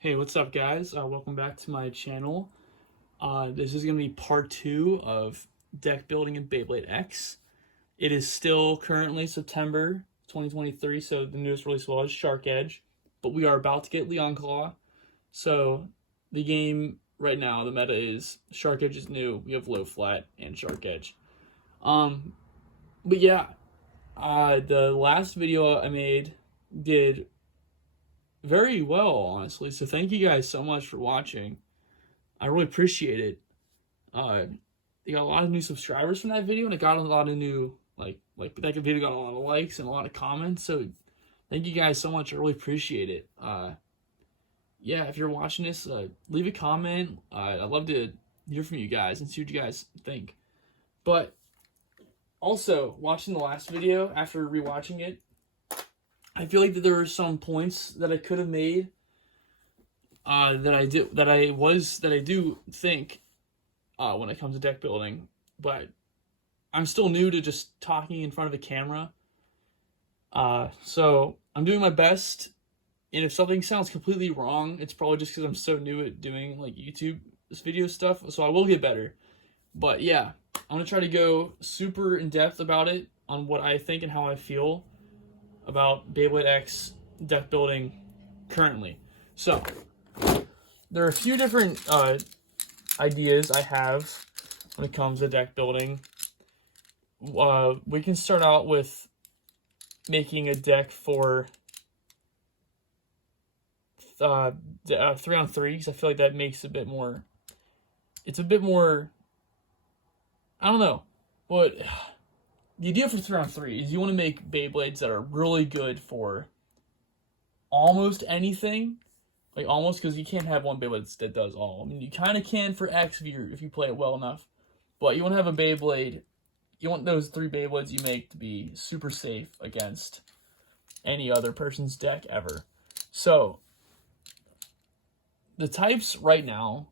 Hey, what's up, guys? Welcome back to my channel. This is going to be part 2 of deck building in Beyblade X. It is still currently September 2023, so the newest release was Shark Edge, but we are about to get Leon Claw. So the game right now, the meta is Shark Edge is new. We have Low Flat and Shark Edge. But yeah, the last video I made did very well, honestly. So thank you guys so much for watching. I really appreciate it. They got a lot of new subscribers from that video, and it got a lot of new like that video got a lot of likes and a lot of comments. So thank you guys so much. I really appreciate it. Yeah, if you're watching this, leave a comment. I'd love to hear from you guys and see what you guys think. But also, watching the last video after rewatching it, I feel like that there were some points that I could have made that I do think when it comes to deck building, but I'm still new to just talking in front of a camera. So I'm doing my best, and if something sounds completely wrong, it's probably just because I'm so new at doing like YouTube video stuff. So I will get better. But yeah, I'm gonna try to go super in depth about it on what I think and how I feel about Beyblade X deck building currently. So there are a few different ideas I have when it comes to deck building. We can start out with making a deck for 3-on-3, because I feel like that makes a bit more. It's a bit more. I don't know, but the idea for 3-on-3 is you want to make Beyblades that are really good for almost anything. Like almost, because you can't have one Beyblade that does all. I mean, you kind of can for X if you play it well enough. But you want to have a Beyblade. You want those 3 Beyblades you make to be super safe against any other person's deck ever. So the types right now,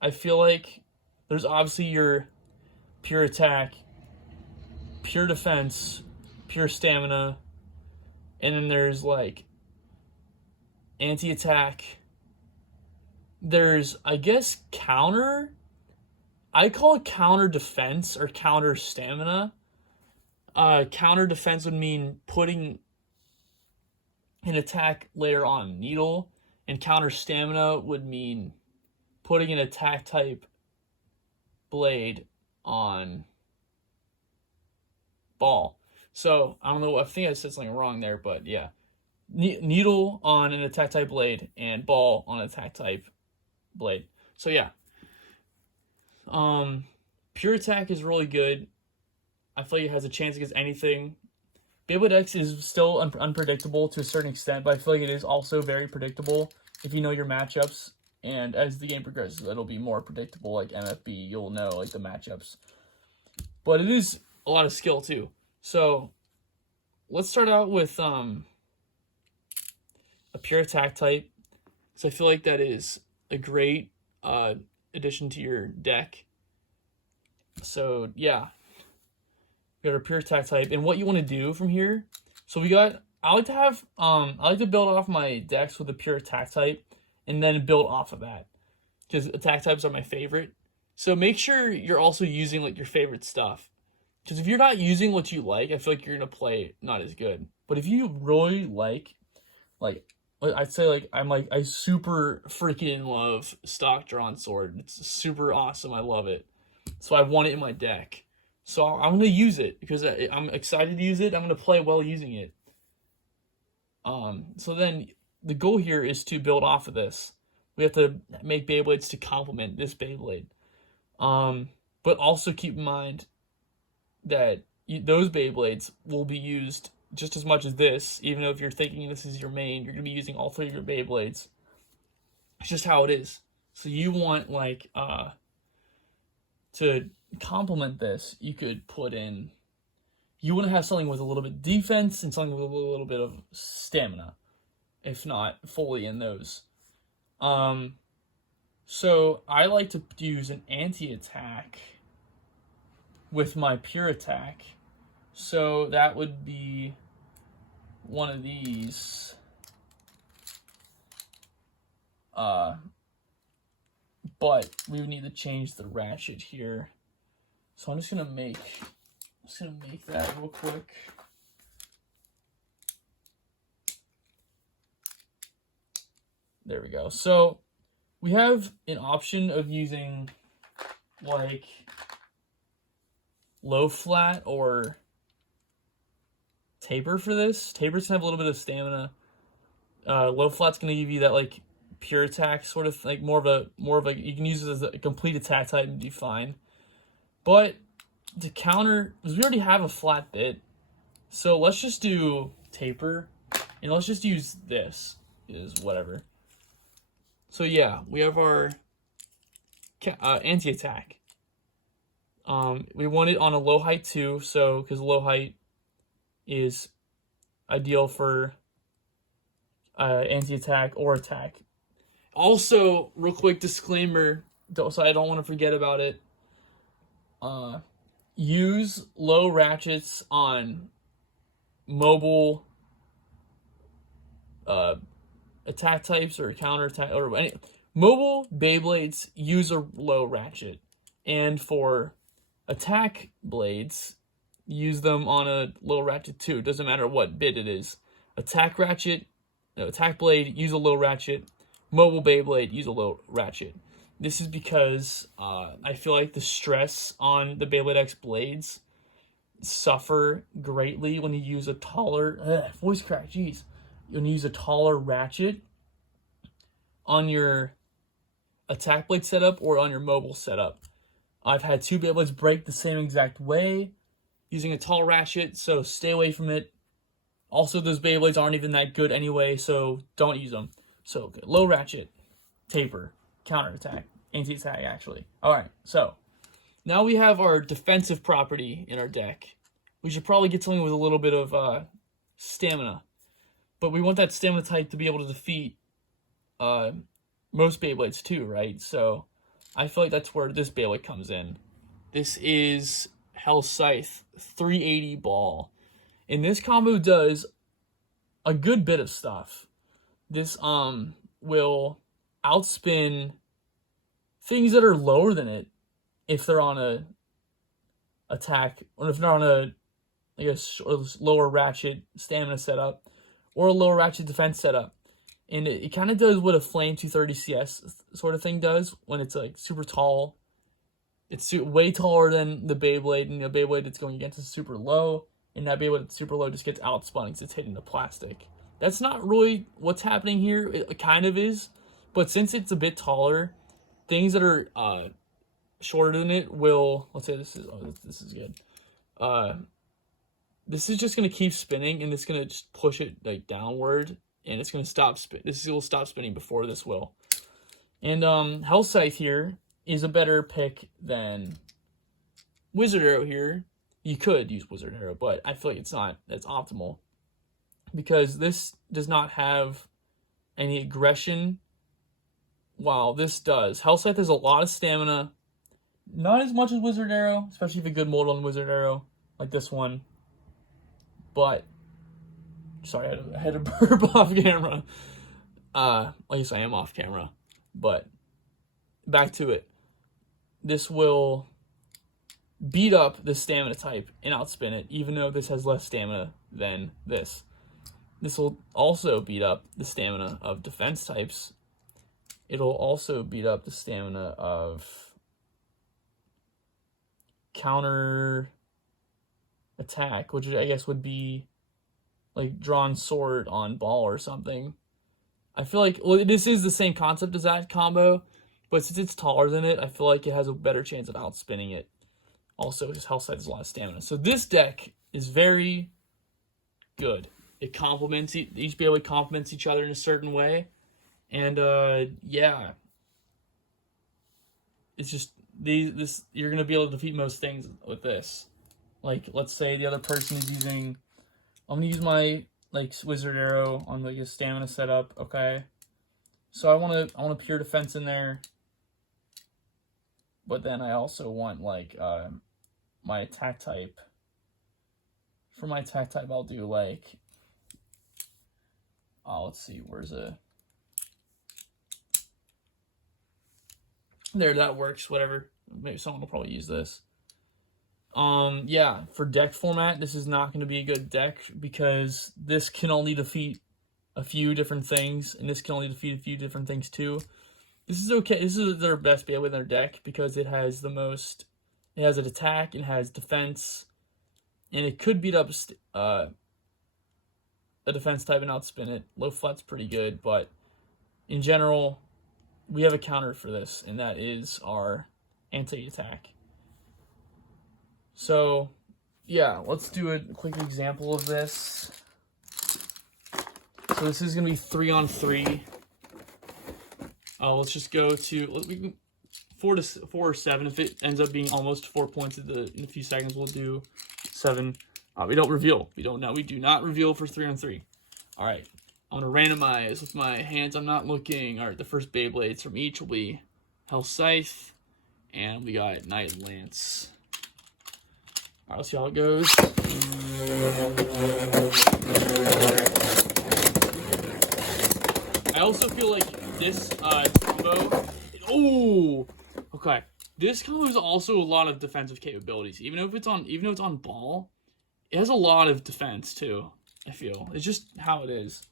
I feel like there's obviously your pure attack, pure defense, pure stamina, and then there's like anti-attack. There's, I guess, counter. I call it counter defense or counter stamina. Counter defense would mean putting an attack layer on needle, and counter stamina would mean putting an attack type blade on ball. So I don't know. I think I said something wrong there, but yeah. Needle on an attack type blade and ball on an attack type blade. So yeah. Pure attack is really good. I feel like it has a chance against anything. Beyblade X is still unpredictable to a certain extent, but I feel like it is also very predictable if you know your matchups. And as the game progresses, it'll be more predictable. Like MFB, you'll know like the matchups. But it is a lot of skill too. So let's start out with a pure attack type. So I feel like that is a great addition to your deck. So yeah, we got our pure attack type, and what you want to do from here. So we got. I like to build off my decks with a pure attack type, and then build off of that, because attack types are my favorite. So make sure you're also using like your favorite stuff, because if you're not using what you like, I feel like you're gonna play not as good. But if you really like I'd say like I super freaking love Stock Drawn Sword. It's super awesome. I love it. So I want it in my deck. So I'm gonna use it because I'm excited to use it. I'm gonna play well using it. So then the goal here is to build off of this. We have to make Beyblades to complement this Beyblade. But also keep in mind that those Beyblades will be used just as much as this, even though if you're thinking this is your main, you're going to be using all 3 of your Beyblades. It's just how it is. So you want, like, to complement this, you could put in, you want to have something with a little bit of defense and something with a little bit of stamina, if not fully in those. So I like to use an anti-attack with my pure attack. So that would be one of these. But we would need to change the ratchet here. So I'm just gonna make that real quick. There we go. So we have an option of using like low flat or taper for this. Taper's gonna have a little bit of stamina. Low flat's gonna give you that like pure attack sort of like more of a you can use it as a complete attack type and be fine. But to counter, because we already have a flat bit, so let's just do taper and let's just use this is whatever. So yeah, we have our anti-attack. We want it on a low height too, so because low height is ideal for anti-attack or attack. Also, real quick disclaimer, so I don't want to forget about it. Use low ratchets on mobile attack types or counter attack or any mobile Beyblades. Use a low ratchet, and for attack blades, use them on a low ratchet too. Doesn't matter what bit it is. Attack ratchet, no, attack blade, use a low ratchet. Mobile Beyblade, use a low ratchet. This is because I feel like the stress on the Beyblade X blades suffer greatly when you use a taller voice crack. Jeez, when you use a taller ratchet on your attack blade setup or on your mobile setup. I've had two Beyblades break the same exact way using a tall ratchet, so stay away from it. Also, those Beyblades aren't even that good anyway, so don't use them. So, okay, low ratchet, taper, counterattack, anti-attack, actually. Alright, so now we have our defensive property in our deck. We should probably get something with a little bit of stamina. But we want that stamina type to be able to defeat most Beyblades too, right? So I feel like that's where this Beyblade comes in. This is Hell Scythe 380 ball. And this combo does a good bit of stuff. This will outspin things that are lower than it if they're on a attack, or if they're on a lower ratchet stamina setup or a lower ratchet defense setup. And it kind of does what a Flame 230 CS sort of thing does when it's like super tall. It's way taller than the Beyblade, and the Beyblade it's going against is super low, and that Beyblade that's super low just gets outspun because it's hitting the plastic. That's not really what's happening here. It kind of is, but since it's a bit taller, things that are shorter than it will. Let's say this is good. This is just gonna keep spinning, and it's gonna just push it like downward, and it's gonna stop spin. This will stop spinning before this will. And Hell Scythe here is a better pick than Wizard Arrow here. You could use Wizard Arrow, but I feel like it's not that's optimal, because this does not have any aggression, while this does. Hell Scythe has a lot of stamina, not as much as Wizard Arrow, especially if you good mold on Wizard Arrow, like this one. But, sorry, I had a burp off camera. I guess I am off camera, but back to it. This will beat up the stamina type and outspin it, even though this has less stamina than this. This will also beat up the stamina of defense types. It'll also beat up the stamina of counter attack, which I guess would be like drawn sword on ball or something. I feel like, well, this is the same concept as that combo, but since it's taller than it, I feel like it has a better chance of outspinning it. Also, because Hell Scythe has a lot of stamina. So this deck is very good. It complements, each Beyblade complements each other in a certain way. And, yeah. It's just, you're going to be able to defeat most things with this. Like, let's say the other person is using, I'm going to use my, like, Wizard Arrow on, like, a stamina setup, okay? So I want a pure defense in there. But then I also want, like, my attack type. For my attack type, I'll do, like, let's see, where's a, There, that works. Whatever. Maybe someone will probably use this. Yeah, for deck format, this is not going to be a good deck because this can only defeat a few different things, and this can only defeat a few different things too. This is okay. This is their best Beyblade in their deck because it has the most. It has an attack, it has defense, and it could beat up a defense type and outspin it. Low flat's pretty good, but in general, we have a counter for this, and that is our anti-attack. So, yeah, let's do a quick example of this. So this is going to be 3-on-3. Let's just go to 4 or 7. If it ends up being almost 4 points in a few seconds, we'll do 7. We don't reveal. We do not reveal for 3-on-3. All right, I'm going to randomize with my hands. I'm not looking. All right, the first Beyblades from each will be Hell Scythe, and we got Knight Lance. All right, let's see how it goes. I also feel like this combo. Oh, okay. This combo is also a lot of defensive capabilities. Even though it's on ball, it has a lot of defense too. I feel it's just how it is.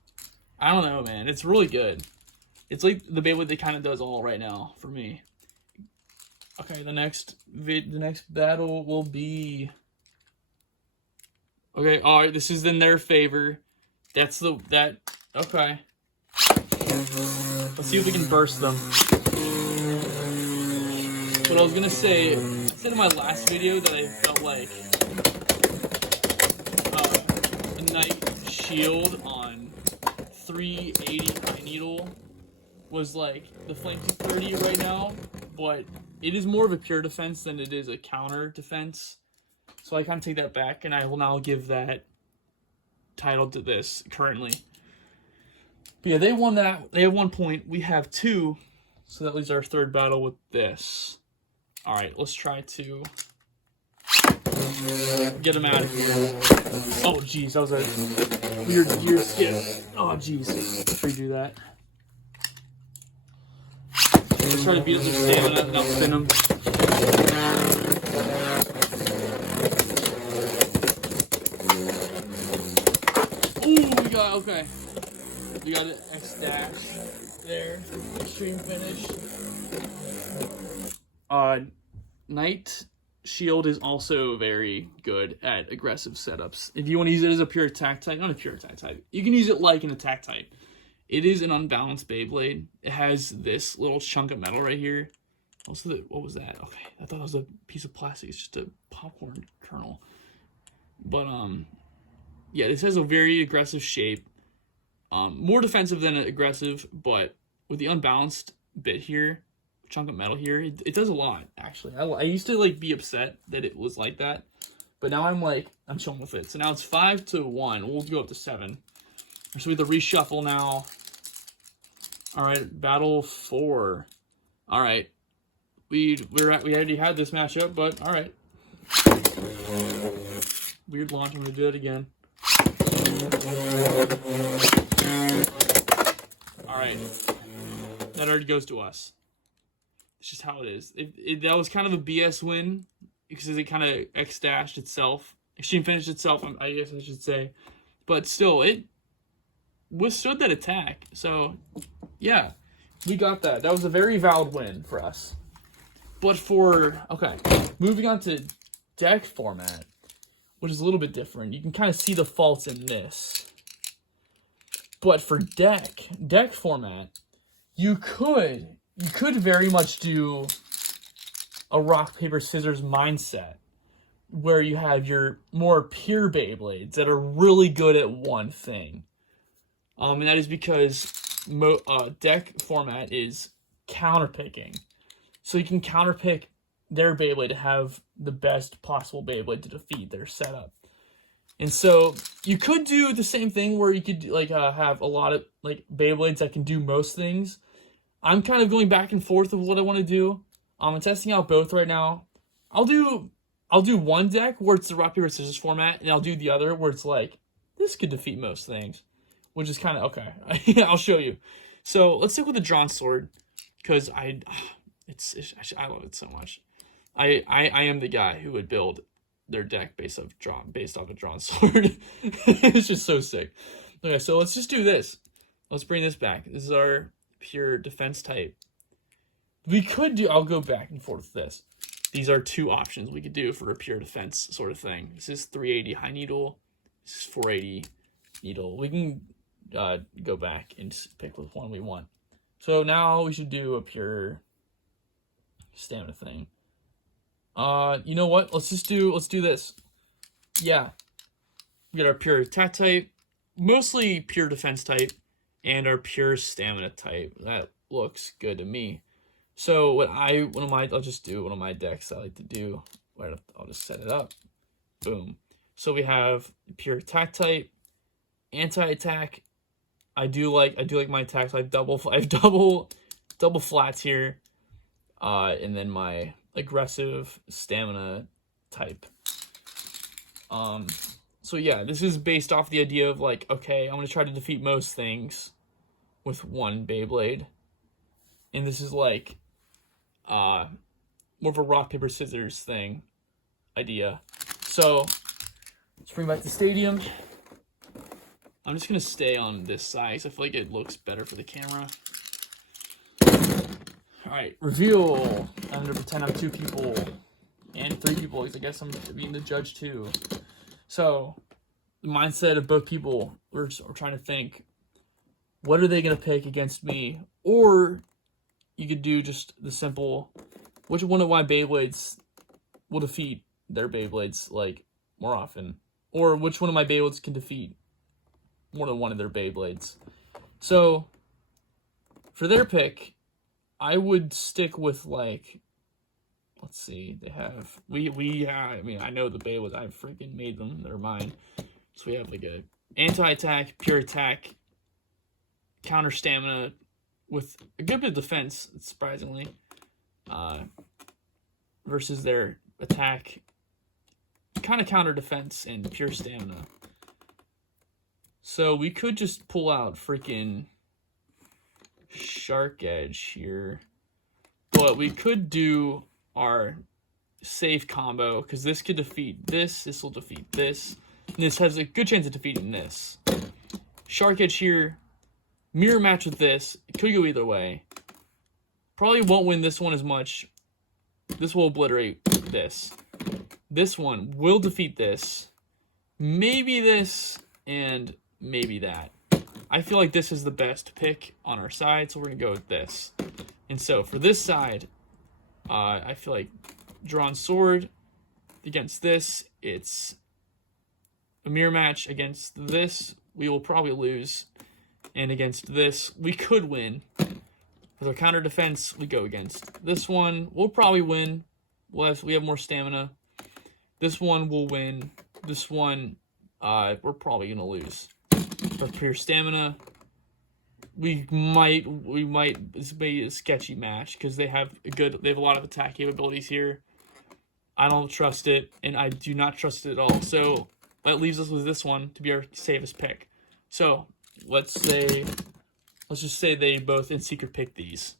I don't know, man. It's really good. It's like the Beyblade that kind of does all right now for me. Okay, the next battle will be. Okay, all right. This is in their favor. Okay. Let's see if we can burst them. What I was gonna say, I said in my last video that I felt like a Knight Shield on 380 High Needle was like the Flame 230 right now, but it is more of a pure defense than it is a counter defense. So I kind of take that back, and I will now give that title to this currently. But yeah, they won that. They have 1 point. We have 2. So that leaves our third battle with this. All right, let's try to get him out of here. Oh, jeez, that was a weird gear skip. Oh, jeez. Let's redo that. Let's try to beat up some stamina and outspin him. Ooh, okay. We got an X dash there. Extreme finish. Knight Shield is also very good at aggressive setups. If you want to use it as a pure attack type, not a pure attack type, you can use it like an attack type. It is an unbalanced Beyblade. It has this little chunk of metal right here. What was that? Okay, I thought it was a piece of plastic. It's just a popcorn kernel. But yeah, this has a very aggressive shape. More defensive than aggressive, but with the unbalanced bit here, chunk of metal here, it does a lot, actually. I used to like be upset that it was like that, but now I'm chilling with it. So now it's 5-1. We'll go up to 7. So we have to reshuffle now. All right, battle 4. All right, we already had this matchup, but all right. Weird launch. I'm gonna do it again. All right, that already goes to us. It's just how it is. That was kind of a BS win because it kind of X-dashed itself. Extreme finished itself, I guess I should say. But still, it withstood that attack. So, yeah, we got that. That was a very valid win for us. But okay, moving on to deck format, which is a little bit different. You can kind of see the faults in this. But for deck format, you could very much do a rock, paper, scissors mindset where you have your more pure Beyblades that are really good at one thing. And that is because deck format is counterpicking. So you can counterpick their Beyblade to have the best possible Beyblade to defeat their setup. And so you could do the same thing where you could have a lot of Beyblades that can do most things. I'm kind of going back and forth of what I want to do. I'm testing out both right now. I'll do one deck where it's the rock, paper, scissors format, and I'll do the other where it's like, this could defeat most things, which is kind of, okay. I'll show you. So let's stick with the drawn sword, because I love it so much. I am the guy who would build their deck based off a drawn sword. It's just so sick. Okay, so let's just do this. Let's bring this back. This is our pure defense type. We could do, I'll go back and forth with this. These are two options we could do for a pure defense sort of thing. This is 380 high needle. This is 480 needle. We can go back and pick which one we want. So now we should do a pure stamina thing. You know what? Let's do this. Yeah. We got our pure attack type, mostly pure defense type, and our pure stamina type. That looks good to me. So I'll just do one of my decks I like to do. I'll just set it up. Boom. So we have pure attack type, anti-attack. I do like my attacks. I have double flats here. And then my aggressive stamina type. So yeah, this is based off the idea of like, okay, I'm gonna try to defeat most things with one Beyblade. And this is like more of a rock, paper, scissors thing idea. So let's bring back the stadium. I'm just gonna stay on this side because I feel like it looks better for the camera. Alright, reveal. I'm gonna pretend I'm 2 people and 3 people because I guess I'm being the judge too. So the mindset of both people, we're trying to think, what are they gonna pick against me? Or you could do just the simple, which one of my Beyblades will defeat their Beyblades like more often? Or which one of my Beyblades can defeat more than one of their Beyblades? So for their pick, I would stick with like, let's see, they have, I mean, I know the Beyblades, I've freaking made them, they're mine. So we have like a anti-attack, pure attack, counter stamina with a good bit of defense, surprisingly, versus their attack, kind of counter defense and pure stamina. So we could just pull out freaking Shark Edge here, but we could do our safe combo because this could defeat this, this will defeat this, and this has a good chance of defeating this. Shark Edge here, mirror match with this, it could go either way. Probably won't win this one as much. This will obliterate this. This one will defeat this, maybe this, and maybe that. I feel like this is the best pick on our side, so we're going to go with this. And so for this side, I feel like drawn sword against this, it's a mirror match. Against this, we will probably lose. And against this, we could win. With our counter defense, we go against this one. We'll probably win. We have more stamina. This one will win. This one, we're probably going to lose. For pure stamina, we might this may be a sketchy match because they have a lot of attack capabilities here. I don't trust it, and I do not trust it at all. So that leaves us with this one to be our safest pick. So let's just say they both in secret pick these.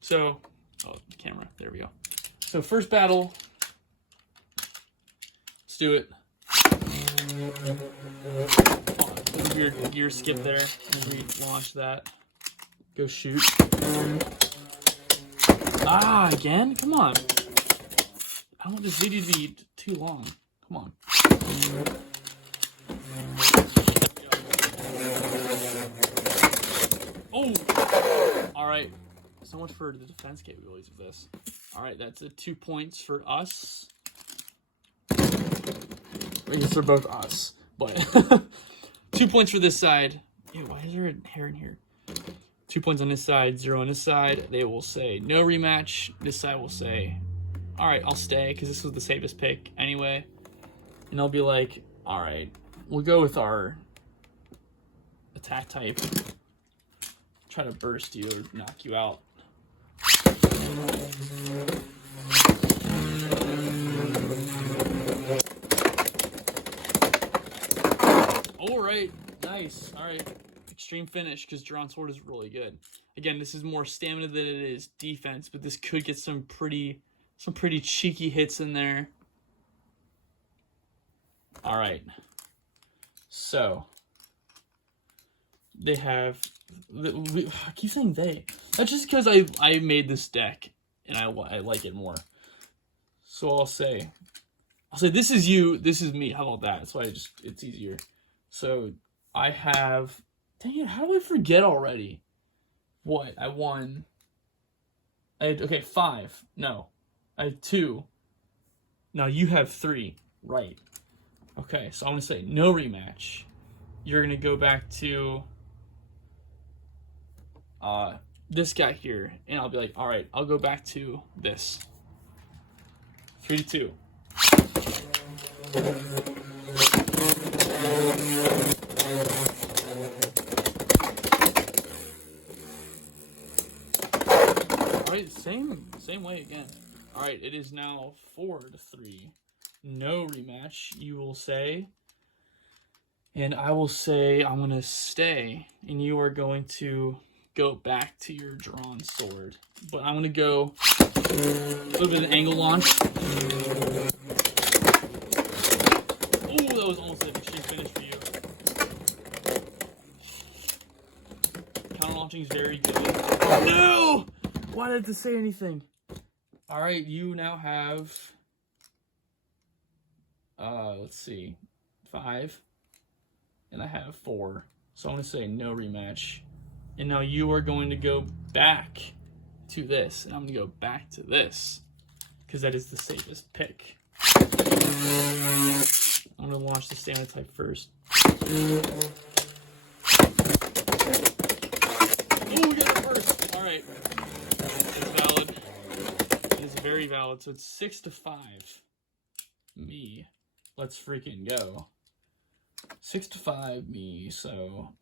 So, oh, camera, there we go. So first battle, let's do it. Weird gear skip there. Relaunch that. Go shoot. Ah, again? Come on. I don't want this video to be too long. Come on. Oh! Alright. So much for the defense capabilities of this. Alright, that's 2 points for us. I guess they're both us. But 2 points for this side. Ew, why is there a hair in here? 2 points on this side, 0 on this side. They will say no rematch. This side will say, all right, I'll stay because this was the safest pick anyway. And I'll be like, all right, we'll go with our attack type. Try to burst you or knock you out. All right, nice. All right, Extreme Finish, because Drawn Sword is really good. Again, this is more stamina than it is defense, but this could get some pretty cheeky hits in there. All right. So they have. I keep saying they. That's just because I made this deck and I like it more. So I'll say this is you, this is me. How about that? That's why it's easier. So I have. Dang it! How do I forget already? What I won. I had 5. No, I had 2. Now you have 3. Right. Okay, so I'm gonna say no rematch. You're gonna go back to this guy here, and I'll be like, all right, I'll go back to this. 3 to 2. All right, same way again. All right, it is now 4 to 3. No rematch, you will say. And I will say I'm going to stay. And you are going to go back to your Drawn Sword. But I'm going to go a little bit of an angle launch. Oh, that was almost an Extreme Finish for you. Counter launching is very good. No! Why did I have to say anything? All right, you now have... let's see, 5, and I have 4. So I'm going to say no rematch. And now you are going to go back to this, and I'm going to go back to this, because that is the safest pick. I'm going to launch the stamina type first. Oh, we got it first. All right. It's valid. It is very valid. So it's 6 to 5. Me. Let's freaking go. 6 to 5, me. So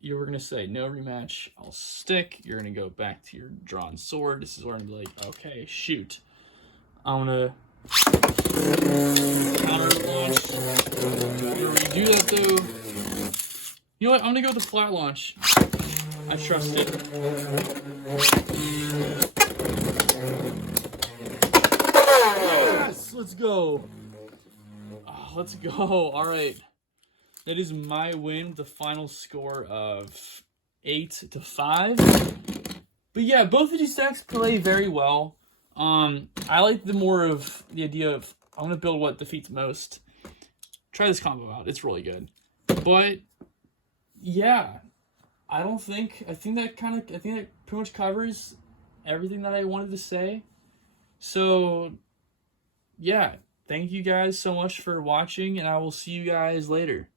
you were going to say no rematch. I'll stick. You're going to go back to your Drawn Sword. This is where I'm going to be like, okay, shoot. I'm going to counter launch. I'm going to redo that, though. You know what? I'm going to go with the flat launch. I trust it. Yes! Let's go. Let's go. All right. That is my win with the final score of 8 to 5. But yeah, both of these decks play very well. I like the idea of I'm gonna build what defeats most. Try this combo out. It's really good. But yeah, I think that pretty much covers everything that I wanted to say. So yeah. Thank you guys so much for watching, and I will see you guys later.